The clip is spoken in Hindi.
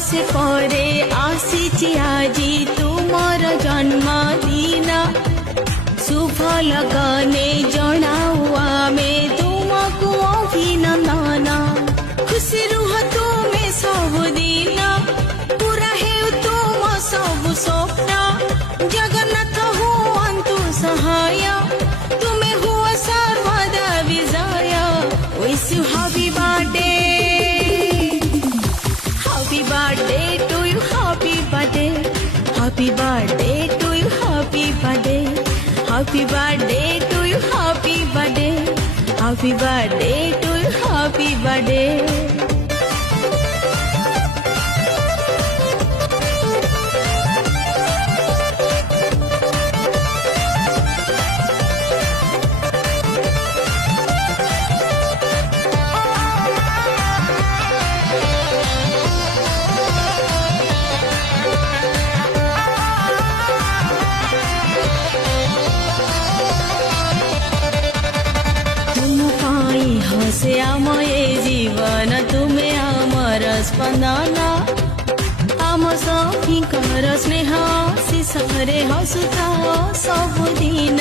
मासे परे आसीची आजी तुमर जन्मदिन शुभ लगने जनाऊ आमे तुमको अभिनंदन खुशी रुह तुमे सबुदिन पूरा हेउ तुम सब स्वप्न जगन्नाथ हुअन्तु सहाय तुमे हुआ सर्वदा विजय wish you happy birthday Happy birthday to you, happy birthday. Happy birthday to you, happy birthday. Happy birthday to you, happy birthday. Happy birthday to you, happy birthday. हसे आम ये जीवन तुमे आमर स्पंदन आम सखीकर स्नेह शिशरे हसुता सबुदिन।